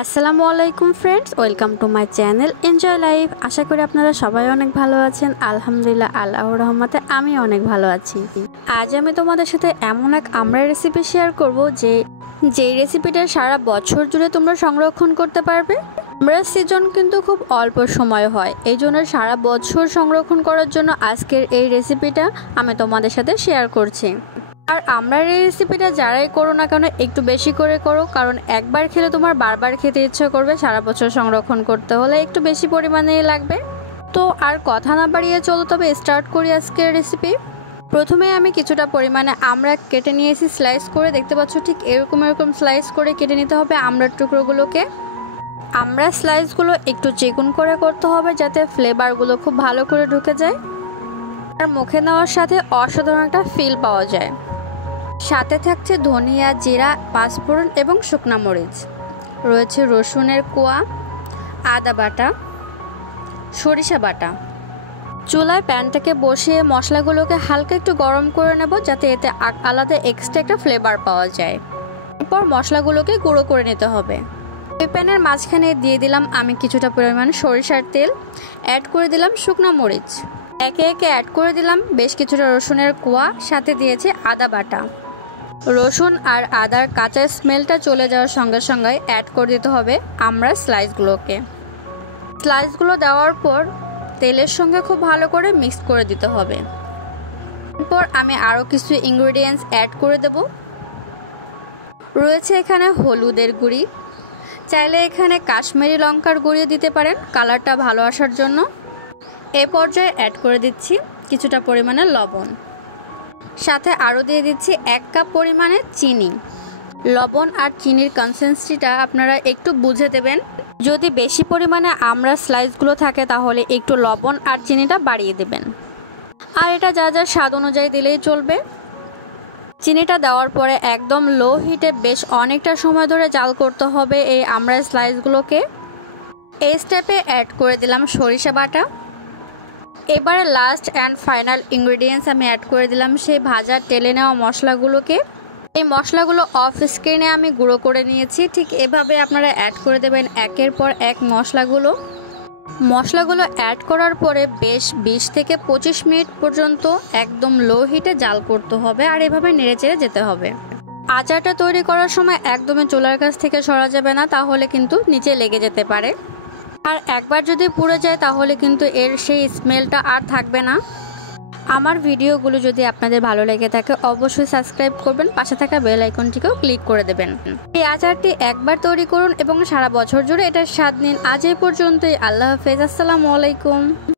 আসসালামু আলাইকুম friends, welcome to my channel enjoy life. আশা করি আপনারা সবাই অনেক ভালো আছেন। আলহামদুলিল্লাহ, আল্লাহর রহমতে আমি অনেক ভালো আছি। আজ আমি তোমাদের সাথে এমন এক আমড়ার রেসিপি শেয়ার করব যেই রেসিপিটা সারা বছর জুড়ে তোমরা সংরক্ষণ করতে পারবে। আমড়ার সিজন কিন্তু খুব অল্প সময় হয়, এই জন্য সারা বছর সংরক্ষণ করার জন্য আজকের এই রেসিপিটা আমি তোমাদের সাথে শেয়ার করছি। আর আমড়ার এই রেসিপিটা যারাই করো না কেন একটু বেশি করে করো, কারণ একবার খেলে তোমার বারবার খেতে ইচ্ছা করবে। সারা বছর সংরক্ষণ করতে হলে একটু বেশি পরিমাণেই লাগবে। তো আর কথা না বাড়িয়ে চলো তবে স্টার্ট করি আজকের রেসিপি। প্রথমে আমি কিছুটা পরিমাণে আমড়া কেটে নিয়েছি স্লাইস করে, দেখতে পাচ্ছ ঠিক এরকম স্লাইস করে কেটে নিতে হবে আমড়ার টুকরোগুলোকে। আমড়ার স্লাইসগুলো একটু চিকন করে করতে হবে যাতে ফ্লেভারগুলো খুব ভালো করে ঢুকে যায় আর মুখে নেওয়ার সাথে অসাধারণ একটা ফিল পাওয়া যায়। সাথে থাকছে ধনিয়া, জিরা, পাঁচফোড়ন এবং শুকনা মরিচ, রয়েছে রসুনের কোয়া, আদা বাটা, সরিষা বাটা। চুলায় প্যানটাকে বসিয়ে মশলাগুলোকে হালকা একটু গরম করে নেব যাতে এতে আলাদা এক্সট্রা একটা ফ্লেভার পাওয়া যায়। এরপর মশলাগুলোকে গুঁড়ো করে নিতে হবে। এই প্যানের মাঝখানে দিয়ে দিলাম আমি কিছুটা পরিমাণ সরিষার তেল, অ্যাড করে দিলাম শুকনা মরিচ, একে একে অ্যাড করে দিলাম বেশ কিছুটা রসুনের কোয়া, সাথে দিয়েছি আদা বাটা। রসুন আর আদার কাঁচা স্মেলটা চলে যাওয়ার সঙ্গে সঙ্গে অ্যাড করে দিতে হবে আমড়ার স্লাইসগুলো দেওয়ার পর তেলের সঙ্গে খুব ভালো করে মিক্স করে দিতে হবে। এরপর আমি আরও কিছু ইনগ্রেডিয়েন্টস অ্যাড করে দেব। রয়েছে এখানে হলুদের গুঁড়ি, চাইলে এখানে কাশ্মীরি লঙ্কার গুঁড়ি দিতে পারেন কালারটা ভালো আসার জন্য। এ পর্যায়ে অ্যাড করে দিচ্ছি কিছুটা পরিমাণে লবণ, সাথে আরও দিয়ে দিচ্ছি 1 কাপ পরিমাণে চিনি। লবণ আর চিনির কনসিস্টেন্সিটা আপনারা একটু বুঝে দেবেন। যদি বেশি পরিমাণে আমড়ার স্লাইসগুলো থাকে তাহলে একটু লবণ আর চিনিটা বাড়িয়ে দেবেন, আর এটা যা যা স্বাদ অনুযায়ী দিলেই চলবে। চিনিটা দেওয়ার পরে একদম লো হিটে বেশ অনেকটা সময় ধরে জাল করতে হবে এই আমড়ার স্লাইসগুলোকে। এই স্টেপে অ্যাড করে দিলাম সরিষা বাটা। এবারে লাস্ট অ্যান্ড ফাইনাল ইনগ্রেডিয়েন্টস আমি অ্যাড করে দিলাম সেই ভাজা তেলে নেওয়া মশলাগুলোকে। এই মশলাগুলো অফ স্ক্রিনে আমি গুঁড়ো করে নিয়েছি, ঠিক এভাবে আপনারা অ্যাড করে দেবেন একের পর এক মশলাগুলো অ্যাড করার পরে বেশ 20 থেকে 25 মিনিট পর্যন্ত একদম লো হিটে জাল করতে হবে, আর এভাবে নেড়েচেড়ে যেতে হবে। আচারটা তৈরি করার সময় একদমই চুলার কাছ থেকে সরা যাবে না, তাহলে কিন্তু নিচে লেগে যেতে পারে। আর একবার যদি পুড়ে যায় তাহলে কিন্তু এর সেই স্মেলটা আর থাকবে না। আমার ভিডিওগুলো যদি আপনাদের ভালো লেগে থাকে অবশ্যই সাবস্ক্রাইব করবেন, পাশে থাকা বেল আইকনটিকেও ক্লিক করে দেবেন। এই আচারটি একবার তৈরি করুন এবং সারা বছর জুড়ে এটার স্বাদ নিন। আজ এই পর্যন্তই। আল্লাহ হাফেজ, আসসালামু আলাইকুম।